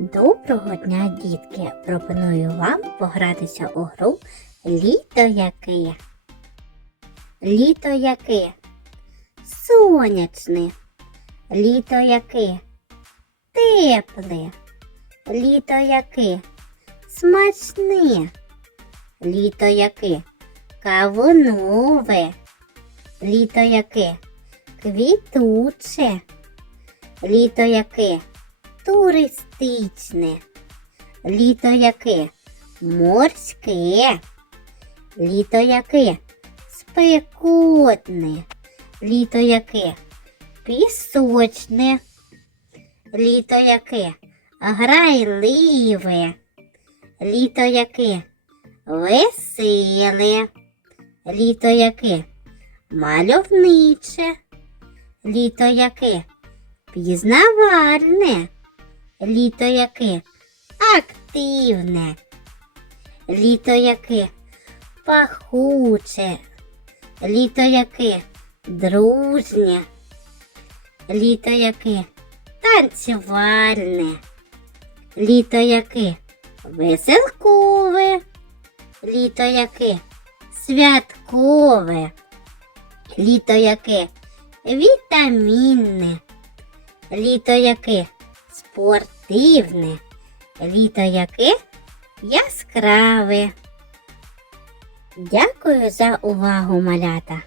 Доброго дня, дітки! Пропоную вам погратися у гру Літо яке. Літо яке? Сонячне. Літо яке? Тепле. Літо яке? Смачне. Літо яке? Кавунове. Літо яке? Квітуче. Літо яке? Туристичне. Літо яке? Морське. Літо яке? Спекотне. Літо яке? Пісочне. Літо яке? Грайливе. Літо яке? Веселе. Літо яке? Мальовниче. Літо яке? Пізнавальне. Літо яке? Активне. Літо яке? Пахуче. Літо яке? Дружнє. Літо яке? Танцювальне. Літо яке? Веселкове. Літо яке? Святкове. Літо яке? Вітамінне. Літо яке? Спортивне. Літо яке? Яскраве. Дякую за увагу, малята.